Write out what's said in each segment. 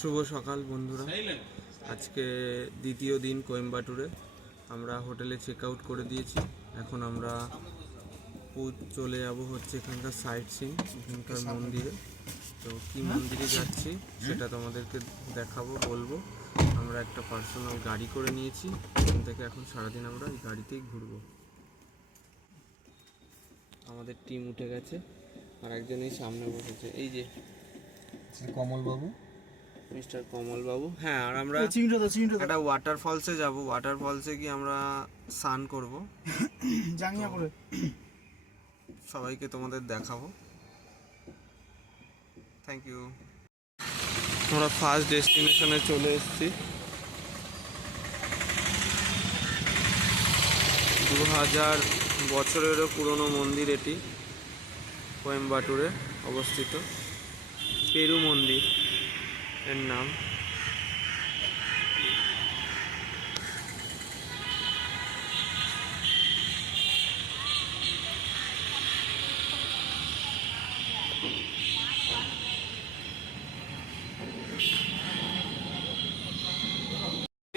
শুভ সকাল বন্ধুরা। আজকে দ্বিতীয় দিন কোয়েম্বাটুরে। আমরা হোটেলে চেক আউট করে দিয়েছি। এখন আমরা চলে যাব হচ্ছে এখানকার সাইট সিন, এখানকার মন্দিরে। তো কি মন্দিরে যাচ্ছি সেটা তোমাদেরকে দেখাবো, বলবো। আমরা একটা পার্সোনাল গাড়ি করে নিয়েছি, এখান থেকে এখন সারাদিন আমরা এই গাড়িতেই ঘুরবো। আমাদের টিম উঠে গেছে, আর একজন এই সামনে বসেছে, এই যে কমলবাবু, মিস্টার কমলবাবু। হ্যাঁ, আর আমরা একটা ওয়াটারফলসে যাব। ওয়াটারফলসে গিয়ে আমরা স্নান করবো, জাঙ্গিয়া করে সবাইকে তোমাদের দেখাবো। Thank you. আমরা ফার্স্ট ডেস্টিনেশনে চলে এসেছি। 2000 বছরেরও পুরনো মন্দির এটি, কোয়েম্বাটুরে অবস্থিত। পেরু মন্দির এর নাম।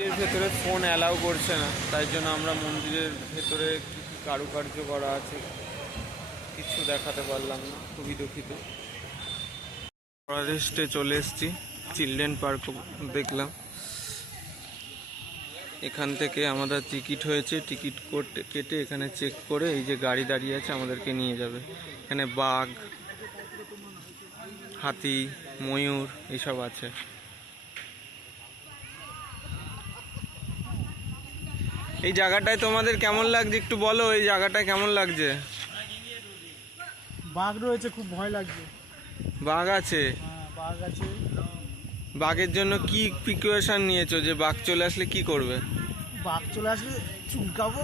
এর ভেতরে ফোন অ্যালাউ করছে না, তাই জন্য আমরা মন্দিরের ভেতরে কী কী কারুকার্য করা আছে কিছু দেখাতে পারলাম না, খুবই দুঃখিত। ফরেস্টে চলে এসেছি, চিলড্রেন পার্ক দেখলাম। এখান থেকে আমাদের টিকিট হয়েছে, টিকিট কেটে এখানে চেক করে এই যে গাড়ি দাঁড়িয়ে আছে আমাদেরকে নিয়ে যাবে। এখানে বাঘ, হাতি, ময়ূর এইসব আছে। এই জায়গাটায় তোমাদের কেমন লাগছে একটু বলো, এই জায়গাটায় কেমন লাগছে? বাঘ রয়েছে, খুব ভয় লাগছে। বাঘ আছে? বাঘ আছে। বাঘের জন্য কি প্রিকশন নিয়েছো, যে বাঘ চলে আসলে কি করবে? বাঘ চলে আসলে চুলকাবো।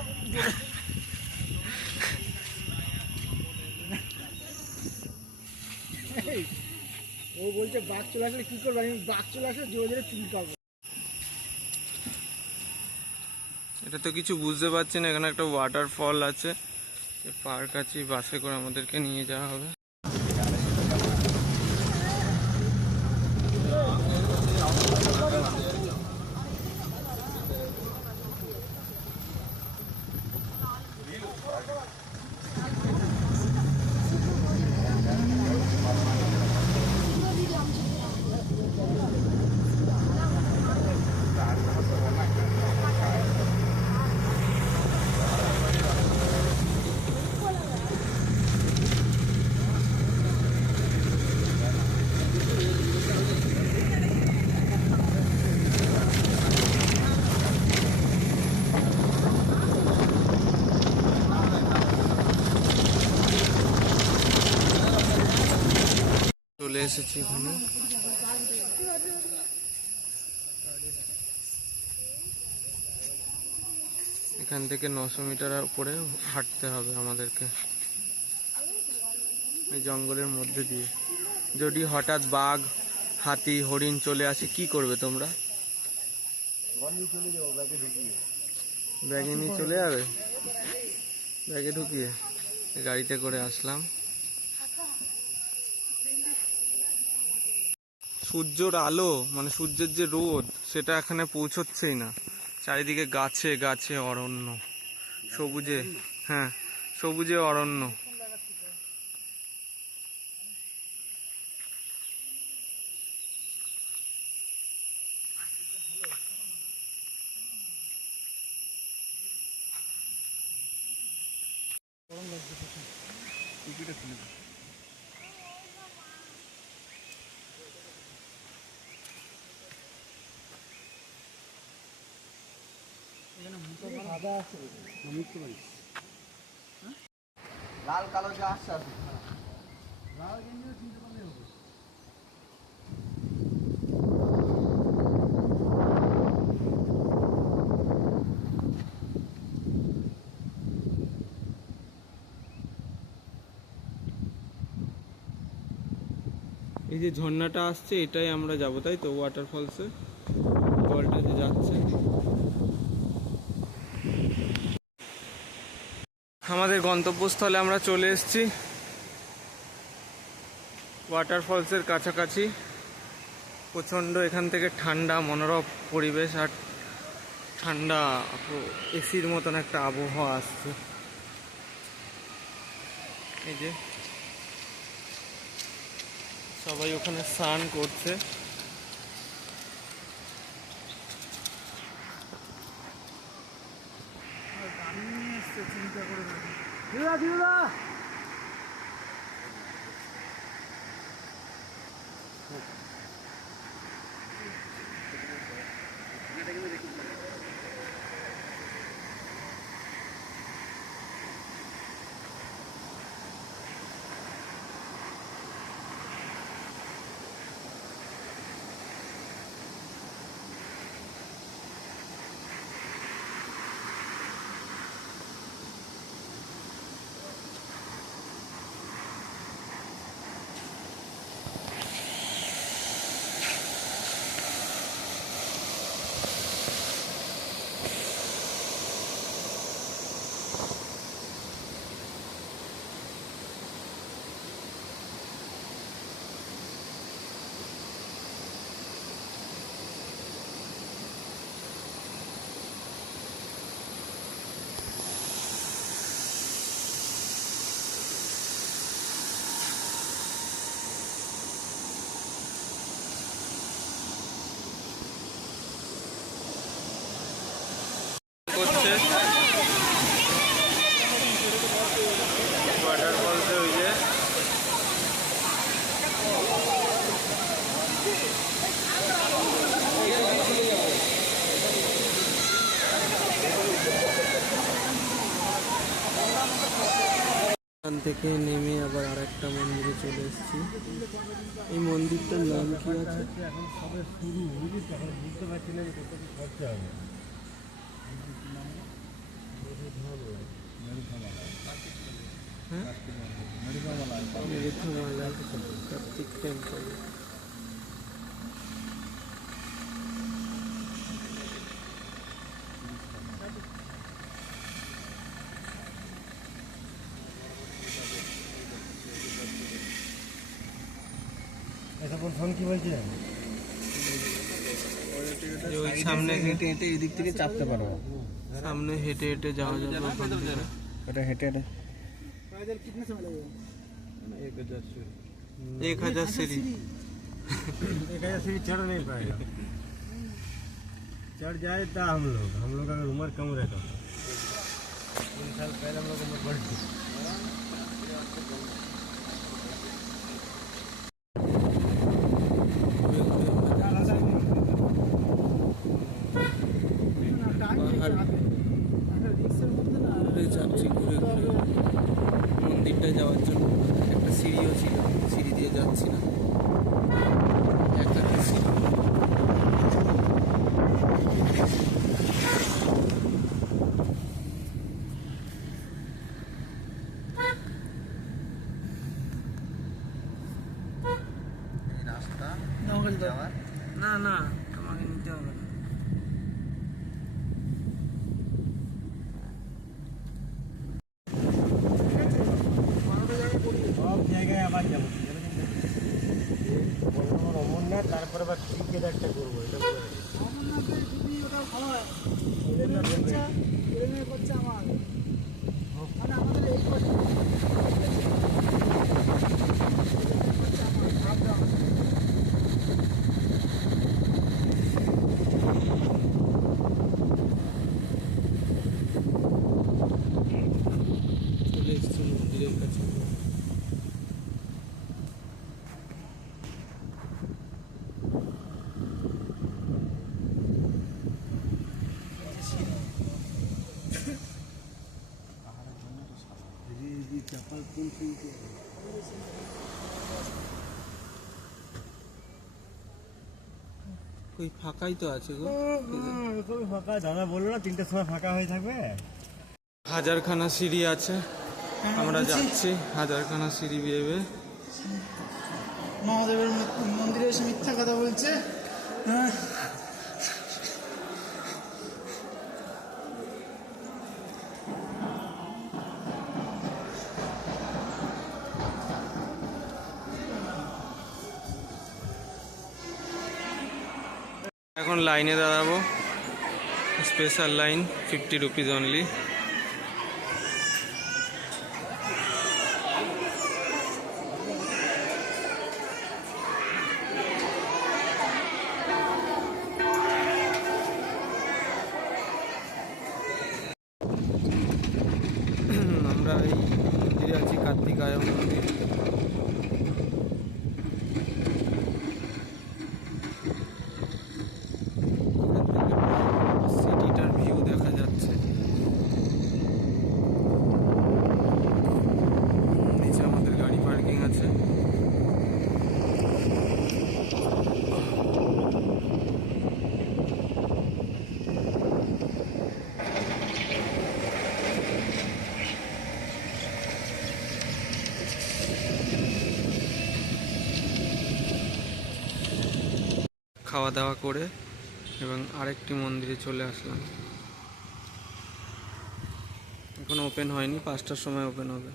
ও বলছে বাঘ চলে আসলে কি করবে, আমি বাঘ চলে আসলে জোরে জোরে চুলকাবো। এটা তো কিছু বুঝতে পারছি না। এখানে একটা ওয়াটারফল আছে, পার্ক আছে, বাসে করে আমাদেরকে নিয়ে যাওয়া হবে। চলে এসেছি এখানে। এখান থেকে 900 মিটার উপরে হাঁটতে হবে আমাদেরকে, এই জঙ্গলের মধ্যে দিয়ে। যদি হঠাৎ বাঘ, হাতি, হরিণ চলে আসে কি করবে তোমরা? ব্যাগে নিয়ে চলে যাবে, ব্যাগে ঢুকিয়ে। গাড়িতে করে আসলাম। সূর্যের আলো, মানে সূর্যের যে রোদ, সেটা এখানে পৌঁছচ্ছেই না। চারিদিকে গাছে গাছে অরণ্য, সবুজে, হ্যাঁ সবুজে অরণ্য। লাল কালো যা আসছে আছে, লাল গেঞ্জিও চিনতে পারলে হবে। এই যে ঝর্ণাটা আসছে, এটাই আমরা যাবো, তাই তো? ওয়াটারফলসে জলটা যে যাচ্ছে। আমাদের গন্তব্যস্থলে আমরা চলে এসেছি, ওয়াটারফলসের কাছাকাছি। প্রচণ্ড এখান থেকে ঠান্ডা মনোরম পরিবেশ আর ঠান্ডা এসির মতন একটা আবহাওয়া আসছে। এই যে সবাই ওখানে স্নান করছে। করছে ওয়াটারফলসে ওই যে এখান থেকে নেমে আবার আরেকটা মন্দিরে চলে এসেছি। এই মন্দিরটার নাম কি আছে? এখন সবে শুরু বুঝিস, এখন বুঝতে পারছি না যে কত কি খরচা হবে। কার্তিক টেম্পল। এটা কোন ফোন কি বলছে? ওই সামনে হেঁটে হেঁটে এদিক থেকে চাপতে পারবো। সামনে হেঁটে হেঁটে যাওয়া যাবে ওখান থেকে। ওটা হেঁটে হেঁটে 1000 सीढ़ी। 1000 सीढ़ी चढ़ नहीं पाएगा। चढ़ जाए तो हम लोग अगर उम्र कम रहता 3 साल पहले हम लोग उम्र बढ़ गई। যাচ্ছি ঘুরে ঘুরে মন্দিরটায় যাওয়ার জন্য। একটা সিঁড়িও ছিল, সিঁড়ি দিয়ে যাচ্ছি না, একটা সিঁড়ি। না না আমাকে নিতে হবে না। সব জায়গায় আবার যাবো, অমরনাথ, তারপরে আবার ক্রিকেট একটা করবো। এটা চলে এসেছি মন্দিরের কাছে। चप्पल पुल ওই ফাঁকাই তো আছে গো। ফাঁকা, দাদা বললো না 3টের সময় ফাঁকা হয়ে থাকবে। হাজারখানা সিঁড়ি আছে, আমরা যাচ্ছি হাজারখানা সিঁড়ি বেয়ে বেয়ে। মহাদেবের মন্দিরে এসে মিথ্যা কথা বলছে। এখন লাইনে দাঁড়াবো, স্পেশাল লাইন, 50 রুপিস অনলি। আমরা এই মন্দিরে আছি, কার্তিকায় মন্দির। সিটিটার ভিউ দেখা যাচ্ছে। নিচে আমাদের গাড়ি পার্কিং আছে। খাওয়া দাওয়া করে এবং আরেকটি মন্দিরে চলে আসলাম। এখন ওপেন হয়নি, 5টার সময় ওপেন হবে।